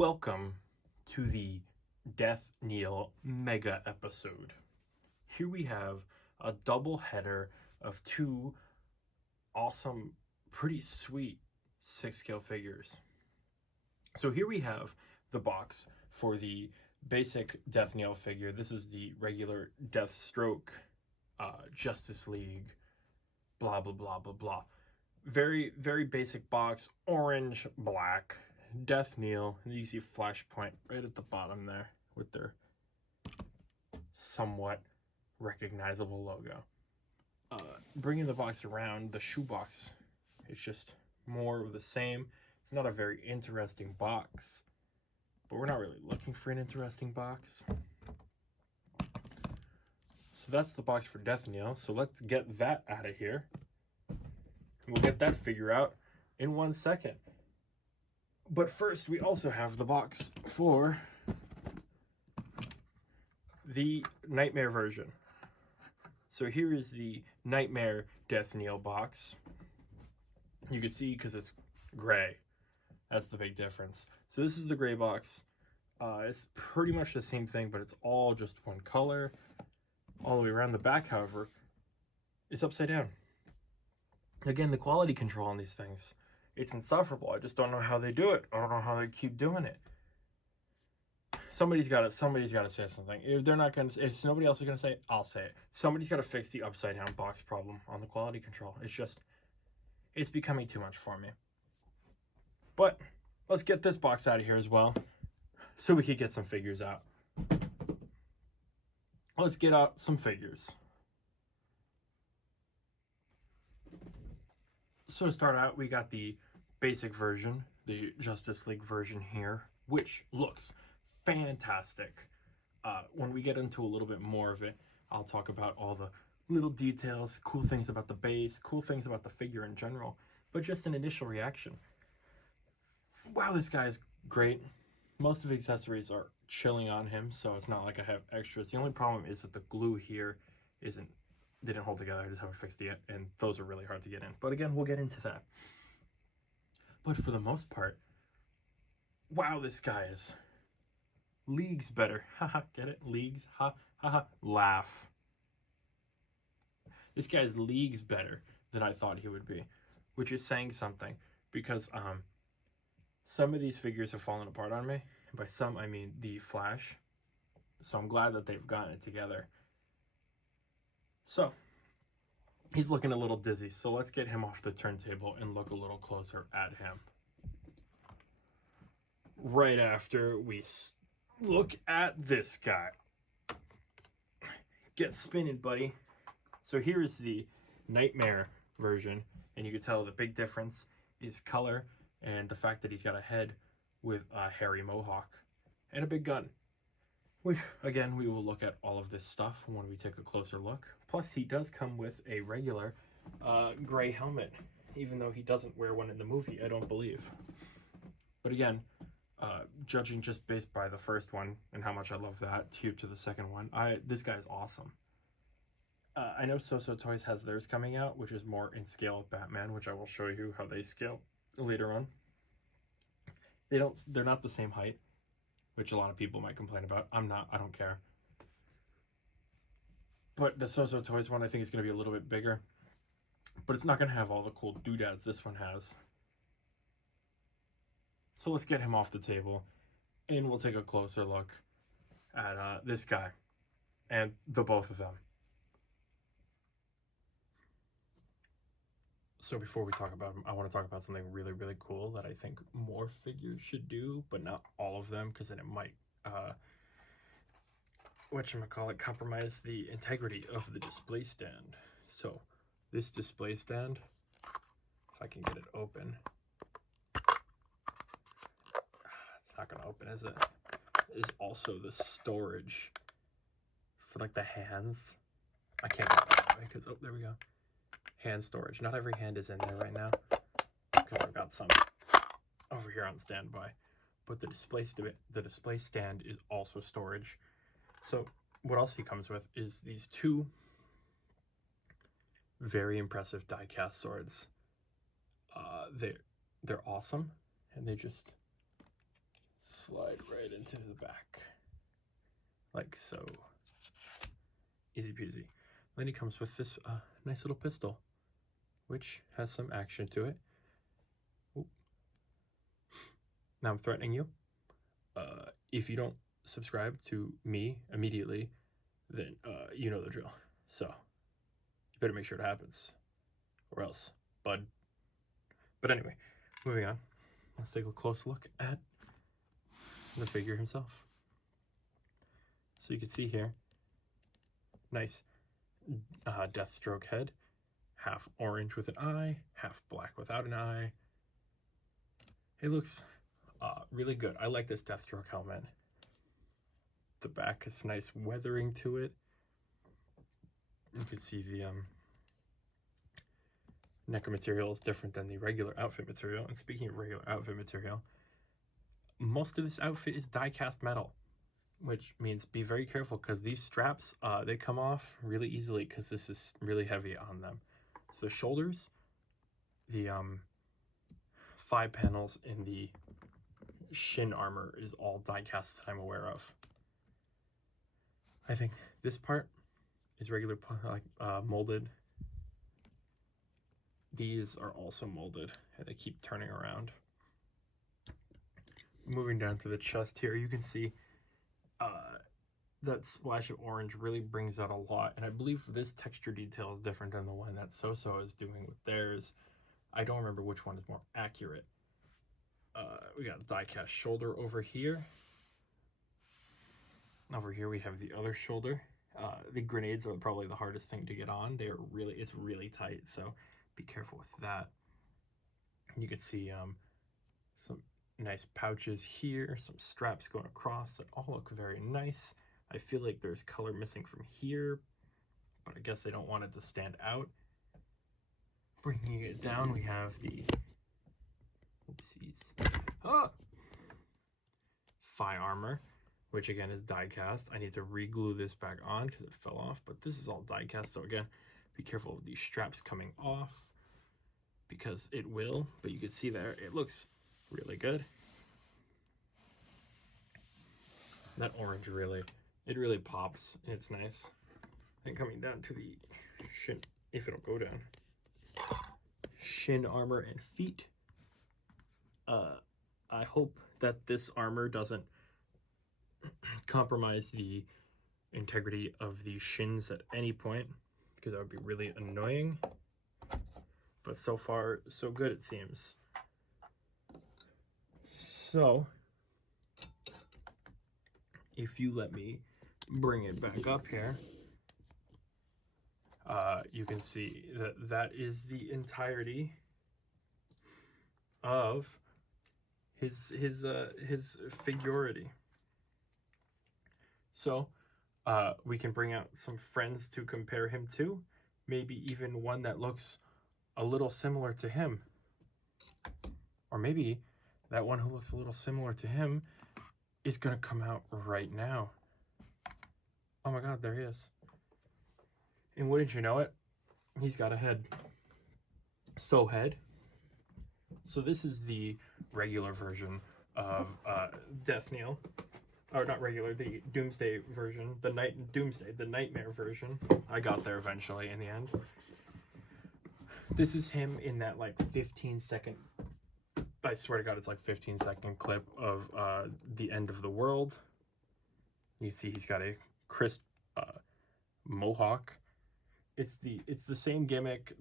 Welcome to the Deathknell mega episode. Here we have a double header of two awesome, pretty sweet 6-scale figures. So here we have the box for the basic Deathknell figure. This is the regular Deathstroke, Justice League, blah, blah, blah, blah, blah. Very, very basic box, orange, black, Deathknell, and you see Flash Point right at the bottom there with their somewhat recognizable logo. Bringing the box around, the shoebox, it's just more of the same. It's not a very interesting box, but we're not really looking for an interesting box. So that's the box for Deathknell. So let's get that out of here. We'll get that figure out in 1 second. But first, we also have the box for the Knightmare version. So here is the Knightmare Deathknell box. You can see because it's gray. That's the big difference. So this is the gray box. It's pretty much the same thing, but it's all just one color. All the way around the back, however, is upside down. Again, the quality control on these things, it's insufferable. I just don't know how they do it. I don't know how they keep doing it. Somebody's got to say something. If they're not going to, if nobody else is going to say it, I'll say it. Somebody's got to fix the upside down box problem on the quality control. It's becoming too much for me. But let's get this box out of here as well, so we could get some figures out. Let's get out some figures. So to start out, we got the basic version, the Justice League version here, which looks fantastic. When we get into a little bit more of it, I'll talk about all the little details, cool things about the base, cool things about the figure in general, but just an initial reaction. Wow, this guy is great. Most of the accessories are chilling on him, so it's not like I have extras. The only problem is that the glue here didn't hold together. I just haven't fixed it yet, and those are really hard to get in. But again, we'll get into that. But for the most part, wow, this guy is leagues better. Haha, get it? Leagues, ha, haha, laugh. This guy is leagues better than I thought he would be, which is saying something, because some of these figures have fallen apart on me. And by some, I mean the Flash. So I'm glad that they've gotten it together. So, he's looking a little dizzy, so let's get him off the turntable and look a little closer at him. Right after we look at this guy. Get spinning, buddy. So here is the Knightmare version, and you can tell the big difference is color and the fact that he's got a head with a hairy mohawk and a big gun. Which, again, we will look at all of this stuff when we take a closer look. Plus, he does come with a regular gray helmet, even though he doesn't wear one in the movie, I don't believe. But again, judging just based by the first one and how much I love that, here to the second one, this guy is awesome. I know So Toys has theirs coming out, which is more in scale of Batman, which I will show you how they scale later on. They're not the same height, which a lot of people might complain about. I don't care. But the So Toys one, I think, is going to be a little bit bigger. But it's not going to have all the cool doodads this one has. So let's get him off the table, and we'll take a closer look at this guy and the both of them. So before we talk about him, I want to talk about something really, really cool that I think more figures should do, but not all of them, because then it might, compromise the integrity of the display stand. So this display stand, if I can get it open, it's not going to open, is it? Is also the storage for like the hands. I can't get that way because, oh, there we go. Hand storage. Not every hand is in there right now because I've got some over here on standby. But the display stand is also storage. So what else he comes with is these two very impressive die-cast swords. They're awesome, and they just slide right into the back, like so. Easy peasy. Then he comes with this nice little pistol, which has some action to it. Ooh. Now I'm threatening you. If you don't subscribe to me immediately, then you know the drill. So you better make sure it happens, or else, bud. But anyway, moving on. Let's take a close look at the figure himself. So you can see here, nice Deathstroke head, half orange with an eye, half black without an eye. It looks really good. I like this Deathstroke helmet. The back has nice weathering to it. You can see the NECA material is different than the regular outfit material. And speaking of regular outfit material, most of this outfit is die-cast metal, which means be very careful because these straps, they come off really easily because this is really heavy on them. So the shoulders, the 5 panels in the shin armor is all die-cast that I'm aware of. I think this part is regular, like molded. These are also molded, and they keep turning around. Moving down to the chest here, you can see that splash of orange really brings out a lot, and I believe this texture detail is different than the one that So-So is doing with theirs. I don't remember which one is more accurate. We got die-cast shoulder over here. Over here we have the other shoulder. The grenades are probably the hardest thing to get on. It's really tight, so be careful with that. You can see some nice pouches here, some straps going across that all look very nice. I feel like there's color missing from here, but I guess they don't want it to stand out. Bringing it down, we have the thigh armor, which again is die cast. I need to re-glue this back on because it fell off, but this is all die cast, so again, be careful of these straps coming off because it will, but you can see there, it looks really good. That orange really pops, and it's nice. And coming down to the shin, if it'll go down, shin armor and feet. I hope that this armor doesn't compromise the integrity of the shins at any point, because that would be really annoying. But so far, so good it seems. So, if you let me bring it back up here, you can see that that is the entirety of his figurity. So we can bring out some friends to compare him to, maybe even one that looks a little similar to him, or maybe that one who looks a little similar to him is gonna come out right now. Oh my god, there he is. And wouldn't you know it, he's got a head. So this is the regular version of Deathknell, or not regular, the Doomsday version, the Knightmare version. I got there eventually in the end. This is him in that like 15-second, I swear to god, it's like 15-second clip of the end of the world. You see he's got a crisp mohawk. It's the same gimmick.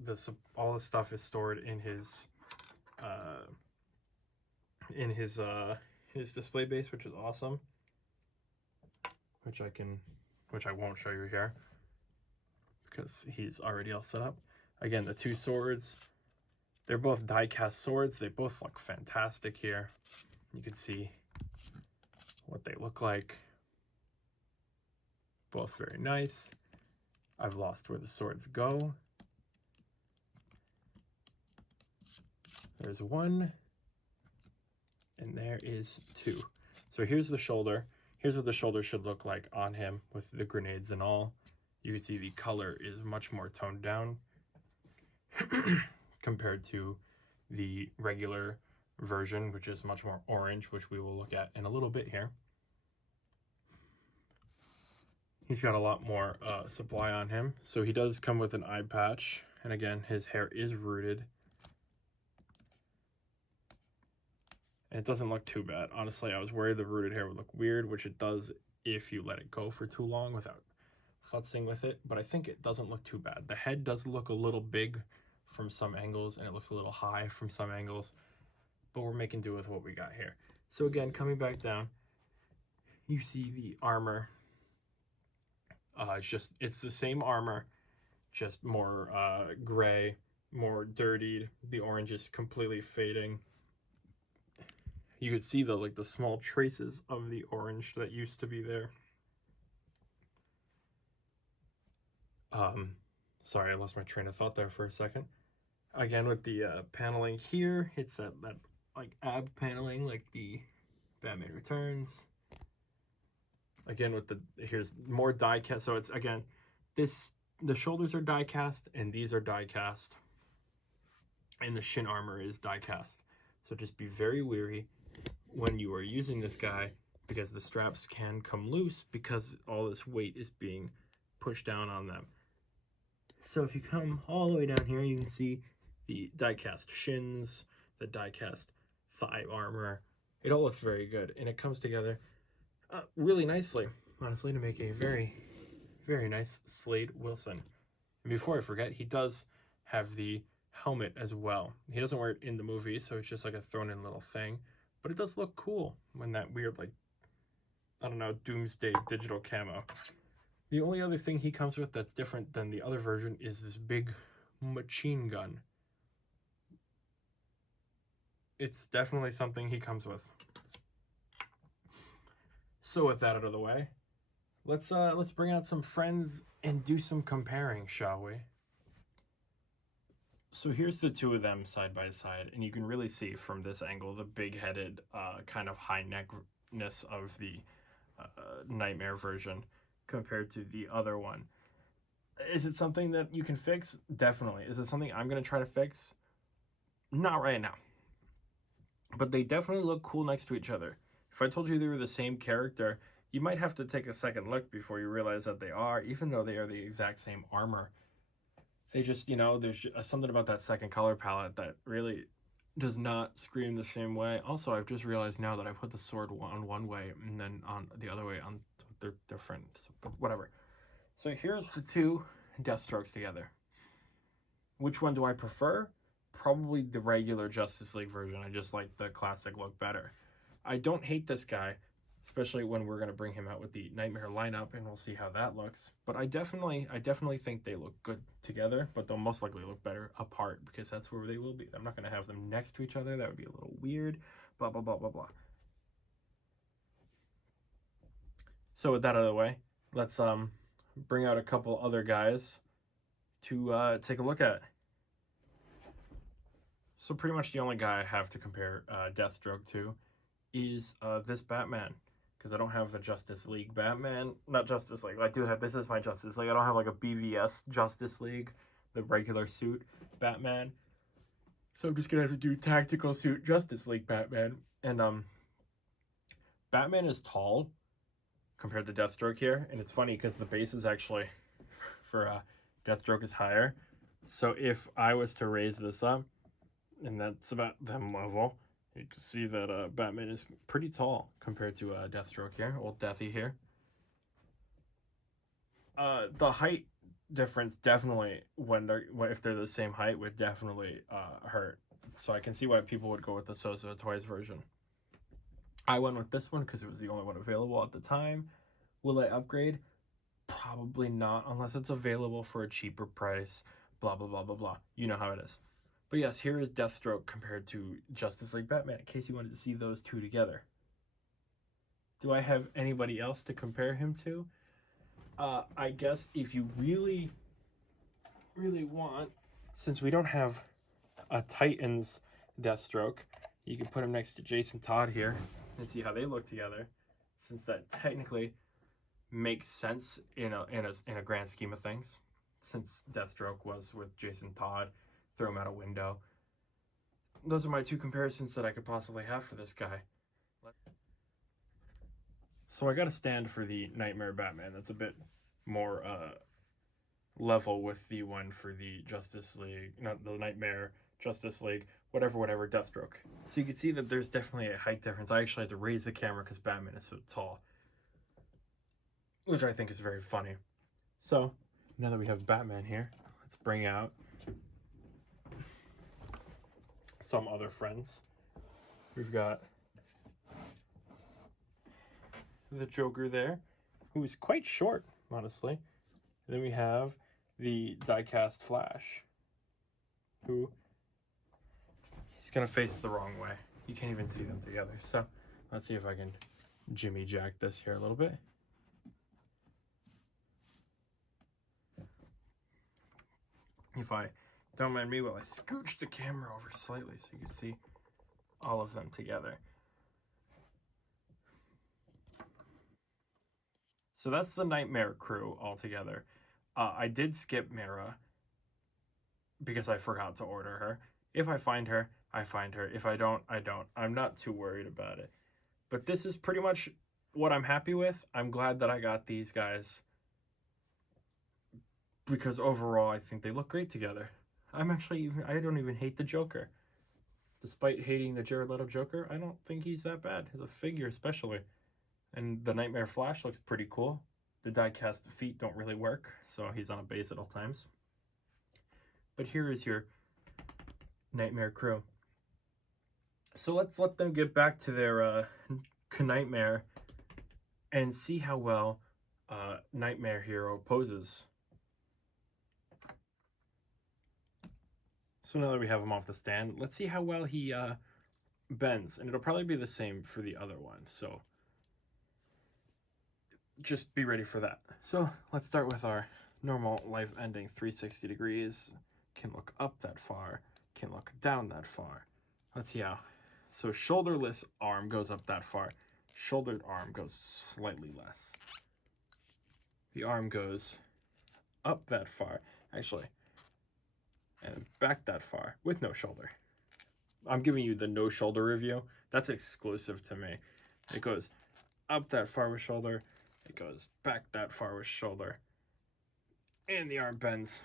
All the stuff is stored in his display base, which is awesome. Which I won't show you here because he's already all set up. Again, the two swords, they're both die-cast swords. They both look fantastic here. You can see what they look like. Both very nice. I've lost where the swords go. There's one, and there is two. So here's the shoulder. Here's what the shoulder should look like on him with the grenades and all. You can see the color is much more toned down compared to the regular version, which is much more orange, which we will look at in a little bit here. He's got a lot more supply on him. So he does come with an eye patch. And again, his hair is rooted. And it doesn't look too bad. Honestly, I was worried the rooted hair would look weird, which it does if you let it go for too long without futzing with it. But I think it doesn't look too bad. The head does look a little big from some angles, and it looks a little high from some angles. But we're making do with what we got here. So again, coming back down, you see the armor. It's the same armor, just more gray, more dirtied. The orange is completely fading. You could see the small traces of the orange that used to be there. Sorry, I lost my train of thought there for a second. Again, with the paneling here, it's that like ab paneling, like the Batman Returns. Again, with here's more die cast. So it's, again, the shoulders are die cast and these are die cast, and the shin armor is die cast. So just be very wary when you are using this guy, because the straps can come loose because all this weight is being pushed down on them. So if you come all the way down here, you can see the die cast shins, the die cast thigh armor. It all looks very good, and it comes together really nicely, honestly, to make a very, very nice Slade Wilson. And before I forget, he does have the helmet as well. He doesn't wear it in the movie, so it's just like a thrown-in little thing. But it does look cool when that weird, like, I don't know, Doomsday digital camo. The only other thing he comes with that's different than the other version is this big machine gun. It's definitely something he comes with. So with that out of the way, let's bring out some friends and do some comparing, shall we? So here's the two of them side by side, and you can really see from this angle the big-headed kind of high neckness of the Knightmare version compared to the other one. Is it something that you can fix? Definitely. Is it something I'm going to try to fix? Not right now. But they definitely look cool next to each other. If I told you they were the same character, you might have to take a second look before you realize that they are, even though they are the exact same armor. They just, there's something about that second color palette that really does not scream the same way. Also, I've just realized now that I put the sword on one way and then on the other way on, they're different, but whatever. So here's the two Deathstrokes together. Which one do I prefer? Probably the regular Justice League version. I just like the classic look better. I don't hate this guy, especially when we're going to bring him out with the Knightmare lineup, and we'll see how that looks. But I definitely think they look good together, but they'll most likely look better apart, because that's where they will be. I'm not going to have them next to each other. That would be a little weird, blah, blah, blah, blah, blah. So with that out of the way, let's bring out a couple other guys to take a look at. So pretty much the only guy I have to compare Deathstroke to is this Batman, because I don't have a Justice League Batman. Not Justice League. I do have, this is my Justice League. I don't have like a BVS Justice League, the regular suit Batman. So I'm just going to have to do tactical suit Justice League Batman. And Batman is tall compared to Deathstroke here. And it's funny because the base is actually, for Deathstroke is higher. So if I was to raise this up, and that's about them level, you can see that Batman is pretty tall compared to Deathstroke here, old Deathy here. The height difference definitely, if they're the same height, would definitely hurt. So I can see why people would go with the Soso Toys version. I went with this one because it was the only one available at the time. Will I upgrade? Probably not, unless it's available for a cheaper price. Blah, blah, blah, blah, blah. You know how it is. But yes, here is Deathstroke compared to Justice League Batman, in case you wanted to see those two together. Do I have anybody else to compare him to? I guess if you really, really want, since we don't have a Titans Deathstroke, you can put him next to Jason Todd here and see how they look together, since that technically makes sense in a grand scheme of things, since Deathstroke was with Jason Todd. Throw him out a window. those are my two comparisons that I could possibly have for this guy. So I got a stand for the Knightmare Batman that's a bit more level with the one for the Justice League, not the Knightmare, Justice League, whatever, Deathstroke. So you can see that there's definitely a height difference. I actually had to raise the camera because Batman is so tall, which I think is very funny. So now that we have Batman here, let's bring out some other friends. We've got the Joker there, who is quite short, honestly. And then we have the die-cast Flash, who he's gonna face the wrong way. You can't even see them together. So let's see if I can Jimmy Jack this here a little bit. If I don't mind me while I scooch the camera over slightly so you can see all of them together. So that's the Knightmare crew all together. I did skip Mira because I forgot to order her. If I find her, I find her. If I don't, I don't. I'm not too worried about it. But this is pretty much what I'm happy with. I'm glad that I got these guys because overall I think they look great together. I don't even hate the Joker. Despite hating the Jared Leto Joker, I don't think he's that bad. As a figure especially. And the Knightmare Flash looks pretty cool. The die-cast feet don't really work, so he's on a base at all times. But here is your Knightmare crew. So let's let them get back to their Knightmare and see how well Knightmare Hero poses. So now that we have him off the stand, let's see how well he bends. And it'll probably be the same for the other one. So just be ready for that. So let's start with our normal life ending 360 degrees. Can look up that far, can look down that far. Let's see how. So shoulderless arm goes up that far. Shouldered arm goes slightly less. The arm goes up that far, actually, and back that far with no shoulder. I'm giving you the no shoulder review. That's exclusive to me. It goes up that far with shoulder. It goes back that far with shoulder. And the arm bends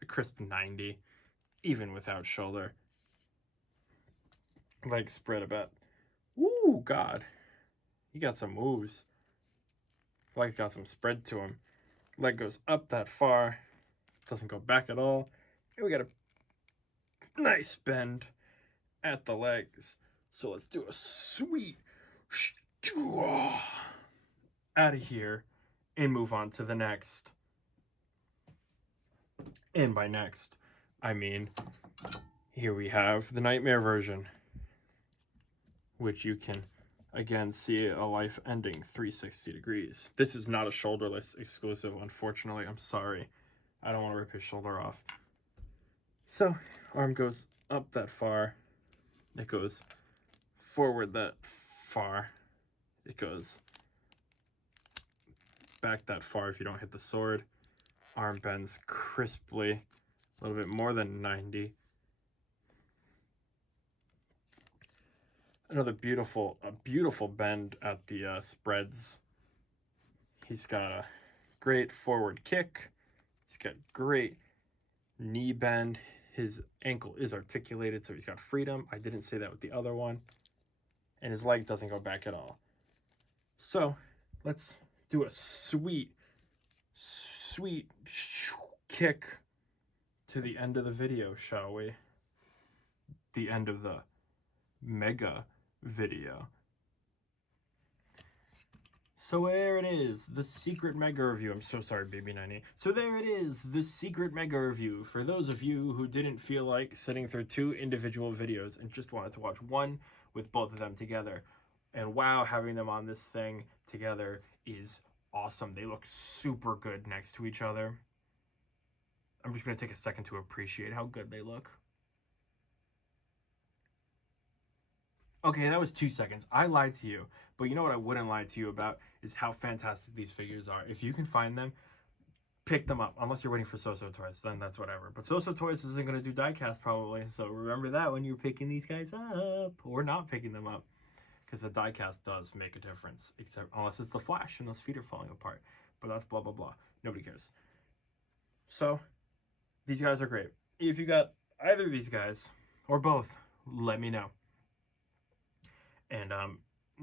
a crisp 90, even without shoulder. Legs spread about. Ooh, God. He got some moves. Legs got some spread to him. Leg goes up that far. Doesn't go back at all. And we got a nice bend at the legs. So let's do a sweet out of here and move on to the next. And by next, I mean, here we have the Knightmare version, which you can, again, see a life ending 360 degrees. This is not a shoulderless exclusive, unfortunately. I'm sorry. I don't want to rip his shoulder off. So, arm goes up that far. It goes forward that far. It goes back that far if you don't hit the sword. Arm bends crisply, a little bit more than 90. Another beautiful bend at the spreads. He's got a great forward kick. He's got great knee bend. His ankle is articulated, so he's got freedom. I didn't say that with the other one. And his leg doesn't go back at all. So let's do a sweet kick to the end of the video, shall we? The end of the mega video. So there it is, the secret mega review. I'm so sorry, Baby 90. So there it is, the secret mega review. For those of you who didn't feel like sitting through two individual videos and just wanted to watch one with both of them together. And wow, having them on this thing together is awesome. They look super good next to each other. I'm just going to take a second to appreciate how good they look. Okay, that was 2 seconds. I lied to you. But you know what I wouldn't lie to you about is how fantastic these figures are. If you can find them, pick them up. Unless you're waiting for So-So Toys, then that's whatever. But So-So Toys isn't going to do diecast probably, so remember that when you're picking these guys up, or not picking them up. Because the diecast does make a difference, except unless it's the Flash and those feet are falling apart. But that's blah, blah, blah. Nobody cares. So, these guys are great. If you got either of these guys, or both, let me know. And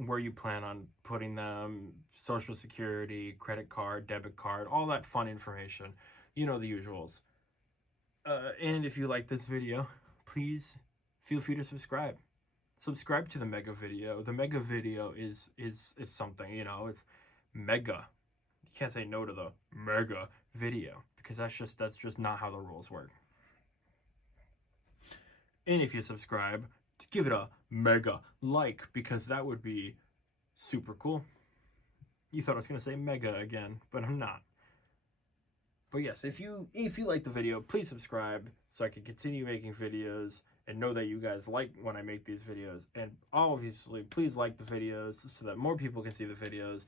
where you plan on putting them, social security, credit card, debit card, all that fun information. You know the usuals. And if you like this video, please feel free to subscribe. Subscribe to the mega video. The mega video is something, you know, it's mega. You can't say no to the mega video because that's just not how the rules work. And if you subscribe, give it a mega like because that would be super cool. You thought I was gonna say mega again, but I'm not. But yes, if you like the video, please subscribe so I can continue making videos and know that you guys like when I make these videos. And obviously, please like the videos so that more people can see the videos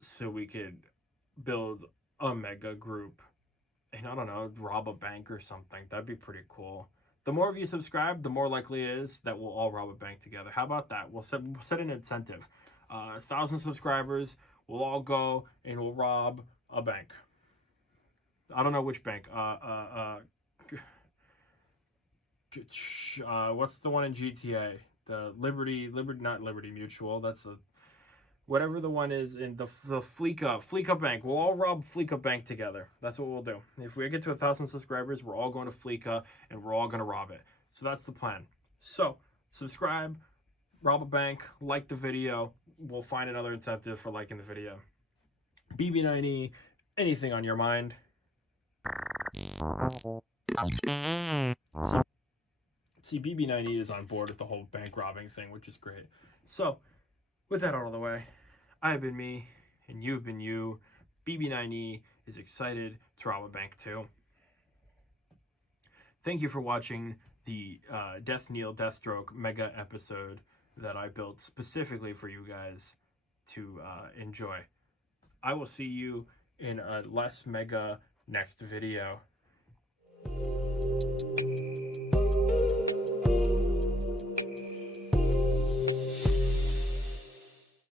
so we could build a mega group. And I don't know, rob a bank or something. That'd be pretty cool. The more of you subscribe, the more likely it is that we'll all rob a bank together. How about that? We'll set an incentive. 1,000 subscribers, we'll all go and we'll rob a bank. I don't know which bank. What's the one in GTA? The not Liberty Mutual. That's whatever the one is in the Fleeca Bank. We'll all rob Fleeca Bank together. That's what we'll do. If we get to 1,000 subscribers, we're all going to Fleeca and we're all going to rob it. So that's the plan. So subscribe, rob a bank, like the video. We'll find another incentive for liking the video. BB90, anything on your mind? See, BB90 is on board with the whole bank robbing thing, which is great. So, with that out of the way, I've been me, and you've been you. BB90 is excited to rob a bank too. Thank you for watching the Deathstroke mega episode that I built specifically for you guys to enjoy. I will see you in a less mega next video.